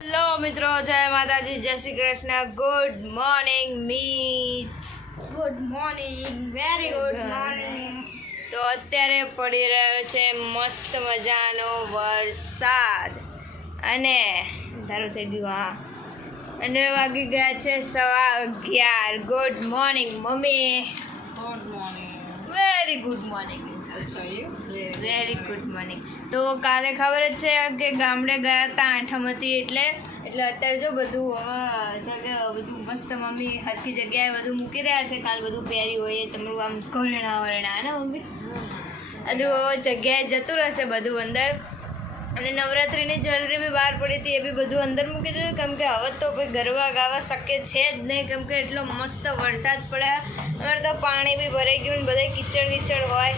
Hello મિત્રો, જય માતાજી, જય Shri Krishna. Good morning Meet. Good morning, very good morning. તો અત્યારે પડી રહ્યો છે મસ્ત મજાનો વરસાદ અને ધારું થઈ ગયું. હા, અને વાગી ગયા છે 11:15. Good morning mummy. Good morning. Very good morning. Very good morning. તો કાલે ખબર જ છે કે ગામડે ગયા હતા, આઠમ હતી એટલે અત્યારે જો બધું બધું મસ્ત મમ્મી હરકી જગ્યાએ બધું મૂકી રહ્યા છે. કાલ બધું પહેર્યું હોય તમારું આમ ઘરણા ને મમ્મી બધું જગ્યાએ જતું રહેશે બધું અંદર. અને નવરાત્રિની જ્વેલરી બી બહાર પડી હતી, એ બી બધું અંદર મૂકી દીધું, કેમ કે હવે તો કોઈ ગરબા ગાવા શક્ય છે જ નહીં, કેમ કે એટલો મસ્ત વરસાદ પડ્યા. અમારે તો પાણી બી ભરાઈ ગયું ને બધે કીચડ હોય,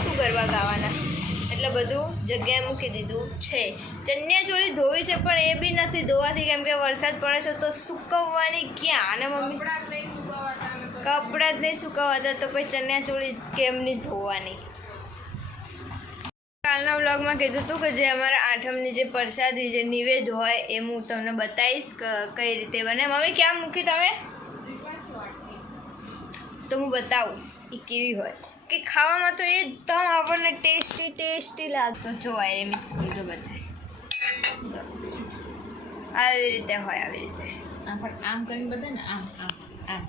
શું ગરબા ગાવાના, એટલે બધું જગ્યાએ મૂકી દીધું છે. ચણિયા ચોળી ધોવી છે પણ એ બી નથી ધોવાતી, કેમ કે વરસાદ પડે છે તો સુકવવાની ક્યાં. અને મમ્મી કપડાં જ નહીં સુકવવાતા તો કોઈ ચણિયા ચોળી કેમ નહીં ધોવાની. કાલના વ્લોગમાં કીધું હતું કે જે અમારા આઠમની જે પ્રસાદી જે નિવેદ હોય એ હું તમને બતાવીશ કઈ રીતે બને. મમ્મી ક્યાં મૂકી તમે? તો હું બતાવું એ કેવી હોય, કે ખાવામાં તો એકદમ આપણને ટેસ્ટી લાગતો. જો એ મેં ખોલ્યો બતાય આવી રીતે હોય, આવી રીતે આમ કરીને બતાય ને, આમ આમ આમ.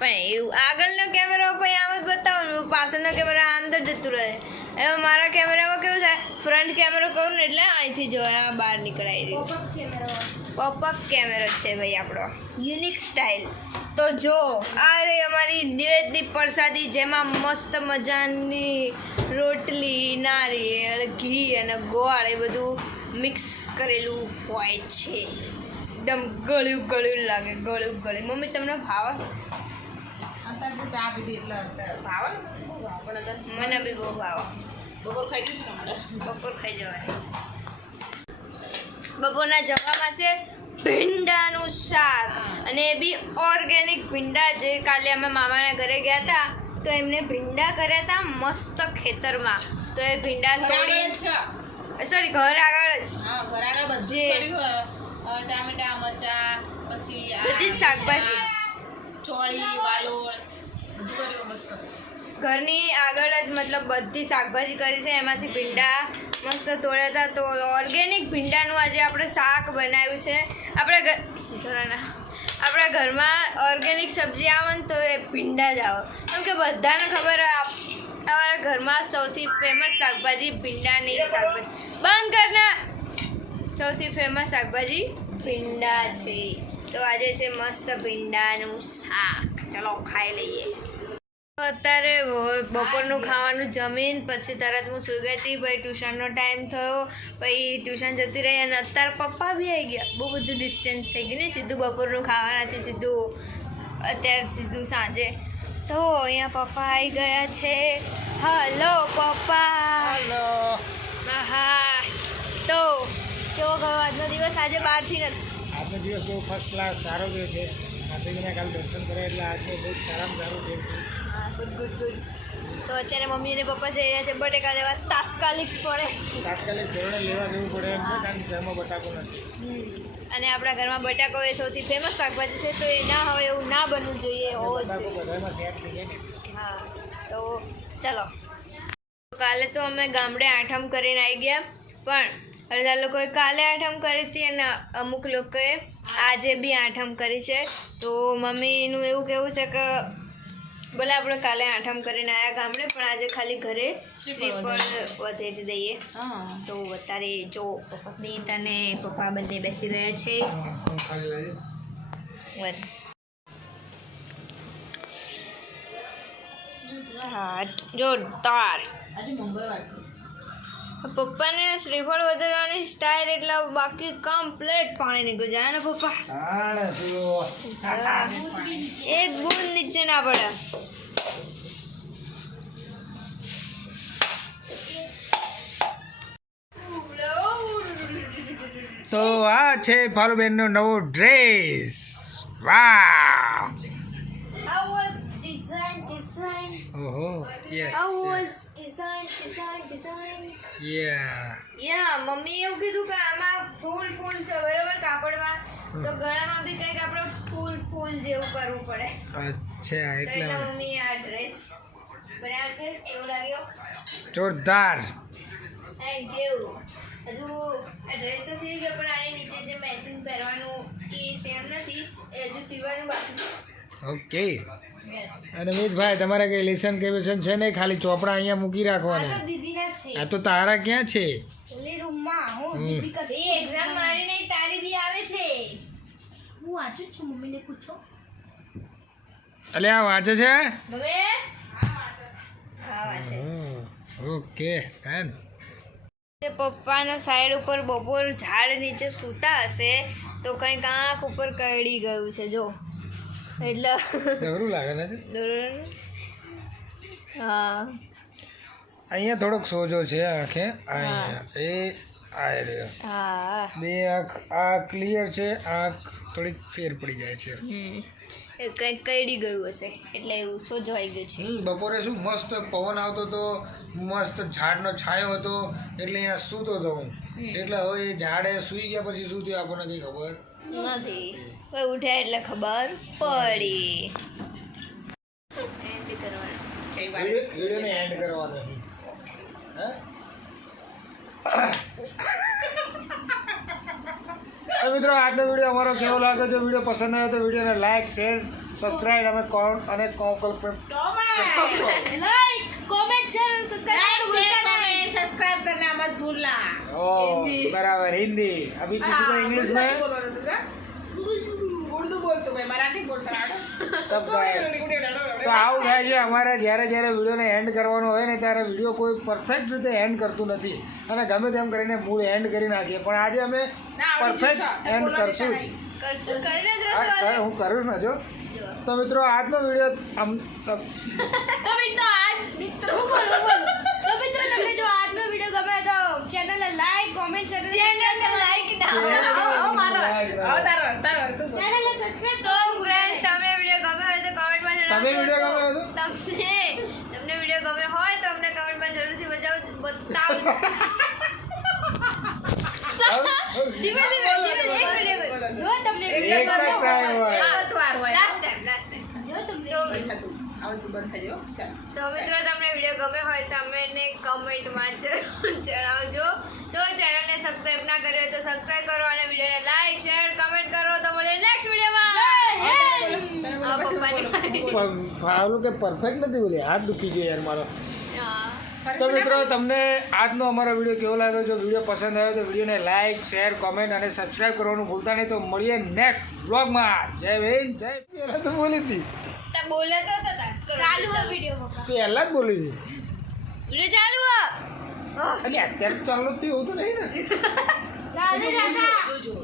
પણ એવું આગળનો કેમેરો પછી આમ જ બતાવવાનું, પાછળનો કેમેરો અંદર જતું રહે. હવે મારા કેમેરામાં કેવું થાય, ફ્રન્ટ કેમેરો કરું ને એટલે અહીંથી જો બહાર નીકળાઈ રહ્યું. પોપઅપ કેમેરો છે ભાઈ આપણો, યુનિક સ્ટાઇલ. તો જો આ રહી અમારી નિવેદની પ્રસાદી, જેમાં મસ્ત મજાની રોટલી, નારિયેળ, ઘી અને ગોળ એ બધું મિક્સ કરેલું હોય છે. એકદમ ગળ્યું લાગે, ગળ્યું. મમ્મી તમને ભાવે? અત્યારે તો ચા પીધી એટલે અત્યારે ભાવે ને. મને બી બહુ ભાવે. બપોર ખાઈ દીધું ને બપોર ખાઈ જવાની. બપોરના જમવામાં છે ભીંડાનું શાક, અને એ બી ઓર્ગેનિક ભીંડા. જે કાલે અમે મામાના ઘરે ગયા હતા તો એમને ભીંડા કર્યા હતા મસ્ત ખેતરમાં. તો એ ભીંડા તોડી, સોરી ઘર આગળ જ, હા ઘર આગળ બધું જ કર્યું. ટામેટા, મરચા, પછી બધી જ શાકભાજી, ચોળી, વાલોળ બધું કર્યું મસ્ત. ઘરની આગળ જ મતલબ બધી શાકભાજી કરી છે, એમાંથી ભીંડા મસ્ત તોડ્યા હતા. તો ઓર્ગેનિક ભીંડાનું આજે આપણે શાક બનાવ્યું છે. આપણા ઘરમાં ઓર્ગેનિક સબ્જી આવે ને તો એ ભીંડા જ આવે, કેમ કે બધાને ખબર અમારા ઘરમાં સૌથી ફેમસ શાકભાજી ભીંડાની શાકભાજી. બંધ કરના, સૌથી ફેમસ શાકભાજી ભીંડા છે. તો આજે છે મસ્ત ભીંડાનું શાક. ચલો ખાઈ લઈએ. અત્યારે બપોરનું ખાવાનું જમીન પછી તરત હું સૂઈ ગઈ હતી. પછી ટ્યુશનનો ટાઈમ થયો, પછી ટ્યુશન જતી રહી, અને અત્યારે પપ્પા બી આવી ગયા. બહુ બધું ડિસ્ટન્સ થઈ ગયું ને, સીધું બપોરનું ખાવાનાથી સીધું સાંજે. તો અહીંયા પપ્પા આવી ગયા છે. હલો પપ્પા. હેલો. હા, તો કેવો ગયો આજનો દિવસ? આજે બહારથી નથી. આજનો દિવસ બહુ ફર્સ્ટ ક્લાસ સારો ગયો છે. માતાજીના કાલે દર્શન કર્યા એટલે આજનો બહુ સારામાં સારું ગયું છે. હા, ગુડ. તો અત્યારે મમ્મી અને પપ્પા જઈ રહ્યા છે બટેકા લેવા. તાત્કાલિક ધોરણે લેવા જવું પડે એમ છે, કારણ કે ઘરમાં બટાકો નથી. અને આપણા ઘરમાં બટાકો એ સૌથી ફેમસ શાકભાજી છે, તો એ ના હોય એવું ના બનવું જોઈએ. બટાકો બધામાં સેટ થઈ જાય ને. હા, તો ચલો. કાલે તો અમે ગામડે આઠમ કરીને આવી ગયા, પણ અડધા લોકોએ કાલે આઠમ કરી હતી અને અમુક લોકોએ આજે બી આઠમ કરી છે. તો મમ્મીનું એવું કહેવું છે કે ભલે આપણે કાલે આઠમ કરીને આવ્યા ગામડે, પણ આજે ખાલી ઘરે શ્રીફળ વધેરી દઈએ. તો અત્યારે જો મીત અને પપ્પા બંને બેસી ગયા છે. હા, જોરદાર. આજે મંગળવાર પપ્પાને શ્રીફળ વધારવાની સ્ટાઇલ એટલે બાકી કમ્પ્લેટ પાણી નીકળી જાય ને પપ્પા. એક બૂંદ નીચે ના પડે. તો આ છે ફાલુબેનનો નવો ડ્રેસ. વાહ. ઓહો, મમ્મી એવું કીધું કે આમાં ફૂલ છે બરાબર, કાપડ તો ગળામાં બી કંઈક આપણે ફૂલ જેવું કરવું પડે. અચ્છા તો એટલે એના મમ્મીએ આ ડ્રેસ બનાવ્યો છે. કેવો લાગ્યો? જોરદાર. Thank you. હજુ આ ડ્રેસ તો સીવી ગયો પણ આની નીચે જે મેચિંગ પહેરવાનું એ સેમ નથી, એ હજુ સીવવાનું બાકી છે. ઓકે. યસ. અને મિતભાઈ તમારે કઈ લેસન કે વેસન છે નહીં, ખાલી ચોપડા અહીંયા મૂકી આ રાખવાના. તો દીદીના જ છે. આ તો તારા ક્યાં છે? ઓલી રૂમમાં હું હમ. દીદી કરતી. એ એક્ઝામ મારી નહીં તારી બી આવે છે. હું વાંચું જ છું, મમ્મીને પૂછો. અલે આ વાંચે છે? હવે હા વાંચે. Okay done. પપ્પાના સાઈડ ઉપર બપોર ઝાડ નીચે સૂતા હશે તો કંઈક આંખ ઉપર કરડી ગયું છે જો, એટલે જબરું લાગે ને? હા અહીંયા થોડોક સોજો છે આંખે. અહીંયા એ આ રહ્યો. હા બે આંખ આ ક્લિયર છે, આંખ થોડીક ફેર પડી જાય છે. એ કંઈક કરડી ગયું હશે એટલે એવું સોજવાઈ ગયું છે. બપોરે શું મસ્ત પવન આવતો હતો, મસ્ત ઝાડનો છાંયો હતો એટલે અહીંયા સૂતો હતો હું. એટલે હવે એ ઝાડે સૂઈ ગયા પછી શું થયું આપણને કંઈ ખબર નથી. કોઈ ઉઠ્યા એટલે ખબર પડી. એન્ડ કરવાનું. વિડીયોને એન્ડ કરવાનો છે. હે? તો મિત્રો આજનો વિડીયો અમારો કેવો લાગ્યો? જો વિડીયો પસંદ આવ્યો તો વિડીયોને લાઈક શેર સબસ્ક્રાઈબ અને કોમેન્ટ અને લાઈક કોમેન્ટ શેર सब्सक्राइब करना मत भूलना. बराबर हिंदी. अभी किसी को इंग्लिश में उर्दू बोलतो भाई, मराठी बोलता सब गाय. તો આવું થાય છે અમારે જ્યારે વિડીયોને એન્ડ કરવાનો હોય ને ત્યારે વિડીયો કોઈ પરફેક્ટ રીતે એન્ડ કરતું નથી અને ગમે તેમ કરીને મૂળ એન્ડ કરી નાખીએ, પણ આજે અમે પરફેક્ટ એન્ડ કરશું જ. હું કરું ને જો. તો મિત્રો આજનો વિડીયો तो मित्रों आज मित्रों તો મિત્રો તમને જો આજનો વિડીયો ગમે તો ચેનલને લાઈક કોમેન્ટ શેર ચેનલને લાઈક ચેનલને સબસ્ક્રાઇબ તો ફ્રેન્ડ્સ તમને વિડીયો ગમે હોય તો કમેન્ટમાં જણાવજો. તમે વિડીયો ગમે હતો? તમને વિડીયો ગમે હોય તો અમને કમેન્ટમાં જરૂરથી બતાવજો. ધીમે એક વિડીયો જો તમને એક વિડીયો જ try હોય. લાસ્ટ ટાઈમ જો તમને તો મિત્રો તમને વિડીયો ગમે હોય તો અમને કમેન્ટમાં જણાવજો. તો ચેનલને સબસ્ક્રાઇબ ના કરી હોય તો સબસ્ક્રાઇબ કરો અને વિડીયોને લાઈક શેર કમેન્ટ કરો. તો મળીએ નેક્સ્ટ વિડીયોમાં. પપ્પાની ભાવલું કે પરફેક્ટ નથી બોલી, હાથ દુખી જાય યાર મારો. હા. તો મિત્રો તમને આજનો અમારો વિડીયો કેવો લાગ્યો? જો વિડીયો પસંદ આવ્યો તો વિડીયોને લાઈક શેર કોમેન્ટ અને સબસ્ક્રાઈબ કરવાનું ભૂલતા નહીં. તો મળીએ નેક્સ્ટ વ્લોગમાં. જય હિન્દ જય. પહેલાં તો બોલી હતી, બોલે તો હતા ચાલુ વિડીયો પહેલાં જ બોલી હતી. વિડીયો ચાલુ અને અત્યારે ચાલુ જ થયું એવું તો નહીં ને? રાધે રાધા. जो